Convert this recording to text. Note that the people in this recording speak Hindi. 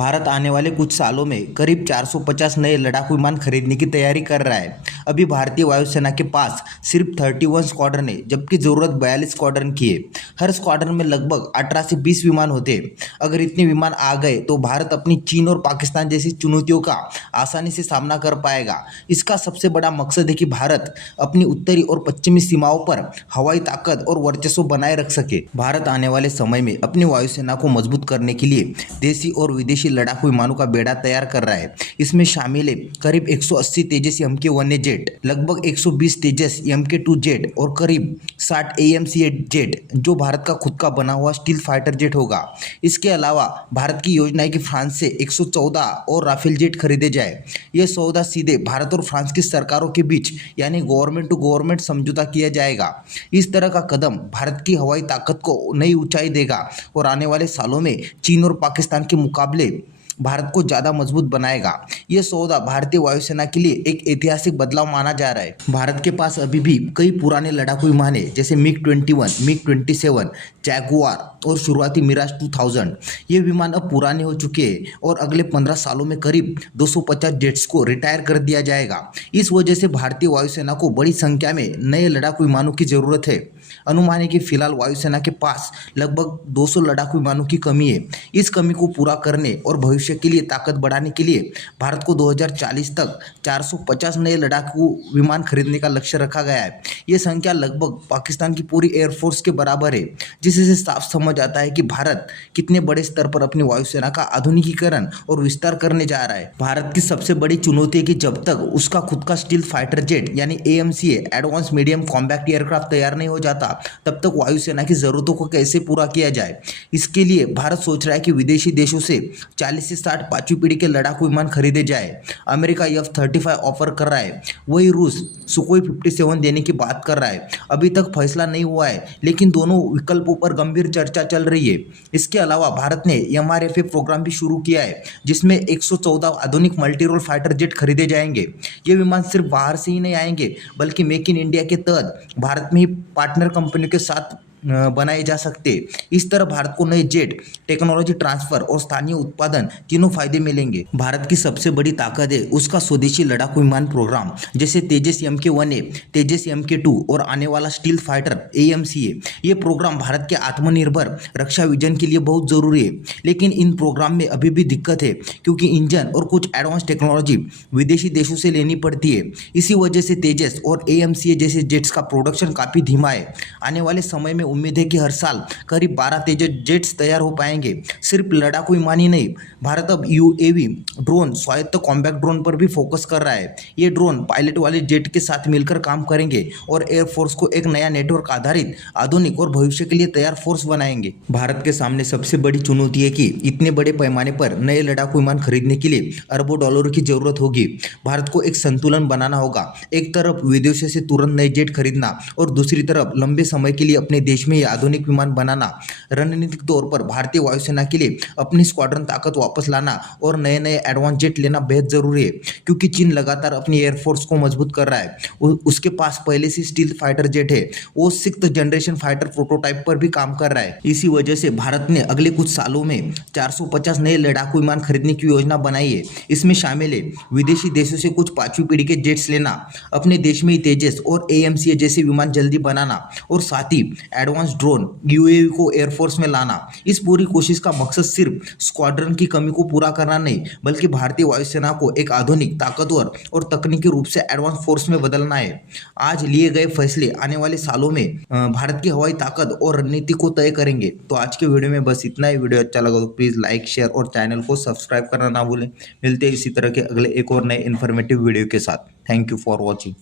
भारत आने वाले कुछ सालों में करीब 450 नए लड़ाकू विमान खरीदने की तैयारी कर रहा है। अभी भारतीय वायुसेना के पास सिर्फ 31 स्क्वाड्रन है, जबकि ज़रूरत 42 स्क्वाड्रन की है। हर स्क्वाड्रन में लगभग 18 से 20 विमान होते हैं। अगर इतने विमान आ गए तो भारत अपनी चीन और पाकिस्तान जैसी चुनौतियों का आसानी से सामना कर पाएगा। इसका सबसे बड़ा मकसद है कि भारत अपनी उत्तरी और पश्चिमी सीमाओं पर हवाई ताकत और वर्चस्व बनाए रख सके। भारत आने वाले समय में अपनी वायुसेना को मजबूत करने के लिए देसी और विदेशी लड़ाकू विमानों का बेड़ा तैयार कर रहा है। इसमें शामिल है करीब 180 तेजस MK1A जेट, लगभग 120 तेजस MK2 जेट और करीब 60 AMCA जेट, जो भारत का खुद का बना हुआ स्टील फाइटर जेट होगा। इसके अलावा भारत की योजना है कि फ्रांस से 114 और राफेल जेट खरीदे जाए। यह सौदा सीधे भारत और फ्रांस की सरकारों के बीच यानी गवर्नमेंट टू गवर्नमेंट समझौता किया जाएगा। इस तरह का कदम भारत की हवाई ताकत को नई ऊंचाई देगा और आने वाले सालों में चीन और पाकिस्तान के मुकाबले भारत को ज़्यादा मजबूत बनाएगा। यह सौदा भारतीय वायुसेना के लिए एक ऐतिहासिक बदलाव माना जा रहा है। भारत के पास अभी भी कई पुराने लड़ाकू विमान हैं, जैसे MiG-21, MiG-27, जैगुआर और शुरुआती मिराज 2000। ये विमान अब पुराने हो चुके हैं और अगले 15 सालों में करीब 250 जेट्स को रिटायर कर दिया जाएगा। इस वजह से भारतीय वायुसेना को बड़ी संख्या में नए लड़ाकू विमानों की ज़रूरत है। अनुमान है कि फिलहाल वायुसेना के पास लगभग 200 लड़ाकू विमानों की कमी है। इस कमी को पूरा करने और भविष्य के लिए ताकत बढ़ाने के लिए भारत को 2040 तक 450 नए लड़ाकू विमान खरीदने का लक्ष्य रखा गया है। ये संख्या लगभग पाकिस्तान की पूरी एयरफोर्स के बराबर है, जिससे साफ समझ आता है कि भारत कितने बड़े स्तर पर अपनी वायुसेना का आधुनिकीकरण और विस्तार करने जा रहा है। भारत की सबसे बड़ी चुनौती है कि जब तक उसका खुद का स्टील फाइटर जेट यानी AMCA advance medium combat aircraft तैयार नहीं हो जाता, तब तक वायुसेना की जरूरतों को कैसे पूरा किया जाए। इसके लिए भारत सोच रहा है कि विदेशी देशों से 40 से 60 पांचवी पीढ़ी के लड़ाकू विमान खरीदे जाए। अमेरिका F-35 ऑफर कर रहा है, वही रूस सुखोई 57 देने की बात कर रहा है। अभी तक फैसला नहीं हुआ है, लेकिन दोनों विकल्पों पर गंभीर चर्चा चल रही है। इसके अलावा भारत ने MRFA प्रोग्राम भी शुरू किया है, जिसमें 114 आधुनिक मल्टी रोल फाइटर जेट खरीदे जाएंगे। ये विमान सिर्फ बाहर से ही नहीं आएंगे, बल्कि मेक इन इंडिया के तहत भारत में ही पार्टनर कंपनियों के साथ बनाए जा सकते। इस तरह भारत को नए जेट, टेक्नोलॉजी ट्रांसफर और स्थानीय उत्पादन तीनों फायदे मिलेंगे। भारत की सबसे बड़ी ताकत है उसका स्वदेशी लड़ाकू विमान प्रोग्राम, जैसे तेजस MK1A, तेजस MK2 और आने वाला स्टील फाइटर AMCA। ये प्रोग्राम भारत के आत्मनिर्भर रक्षा विजन के लिए बहुत जरूरी है, लेकिन इन प्रोग्राम में अभी भी दिक्कत है, क्योंकि इंजन और कुछ एडवांस टेक्नोलॉजी विदेशी देशों से लेनी पड़ती है। इसी वजह से तेजस और AMCA जैसे जेट्स का प्रोडक्शन काफ़ी धीमा है। आने वाले समय में उम्मीद है कि हर साल करीब 12 तेजस जेट्स तैयार हो पाएंगे। सिर्फ लड़ाकू विमान ही नहीं, भारत अब UAV, ड्रोन, स्वायत्त कॉम्बैक्ट ड्रोन पर भी फोकस कर रहा है। ये ड्रोन पायलट वाले जेट के साथ मिलकर काम करेंगे और एयरफोर्स को एक नया नेटवर्क आधारित, आधुनिक और भविष्य के लिए तैयार फोर्स बनाएंगे। भारत के सामने सबसे बड़ी चुनौती है कि इतने बड़े पैमाने पर नए लड़ाकू विमान खरीदने के लिए अरबों डॉलरों की जरूरत होगी। भारत को एक संतुलन बनाना होगा, एक तरफ विदेशों से तुरंत नए जेट खरीदना और दूसरी तरफ लंबे समय के लिए अपने देश में आधुनिक विमान बनाना। रणनीतिक तौर पर भारतीय वायुसेना के लिए अपनी स्क्वाड्रन ताकत वापस लाना और नए नए एडवांस जेट लेना बेहद जरूरी है, क्योंकि चीन लगातार अपनी एयरफोर्स को मजबूत कर रहा है। उसके पास पहले से स्टील फाइटर जेट है, वो 6th जनरेशन फाइटर प्रोटोटाइप पर भी काम कर रहा है। इसी वजह से भारत ने अगले कुछ सालों में 450 नए लड़ाकू विमान खरीदने की योजना बनाई है। इसमें शामिल है विदेशी देशों से कुछ पांचवी पीढ़ी के जेट्स लेना, अपने देश में ही तेजस और AMCA जैसे विमान जल्दी बनाना और साथ ही एडवांस ड्रोन UAV को एयरफोर्स में लाना। इस पूरी कोशिश का मकसद सिर्फ स्क्वाड्रन की कमी को पूरा करना नहीं, बल्कि भारतीय वायुसेना को एक आधुनिक, ताकतवर और तकनीकी रूप से एडवांस फोर्स में बदलना है। आज लिए गए फैसले आने वाले सालों में भारत की हवाई ताकत और रणनीति को तय करेंगे। तो आज के वीडियो में बस इतना ही। वीडियो अच्छा लगा तो प्लीज़ लाइक, शेयर और चैनल को सब्सक्राइब करना ना भूलें। मिलते हैं इसी तरह के अगले एक और नए इन्फॉर्मेटिव वीडियो के साथ। Thank you for watching.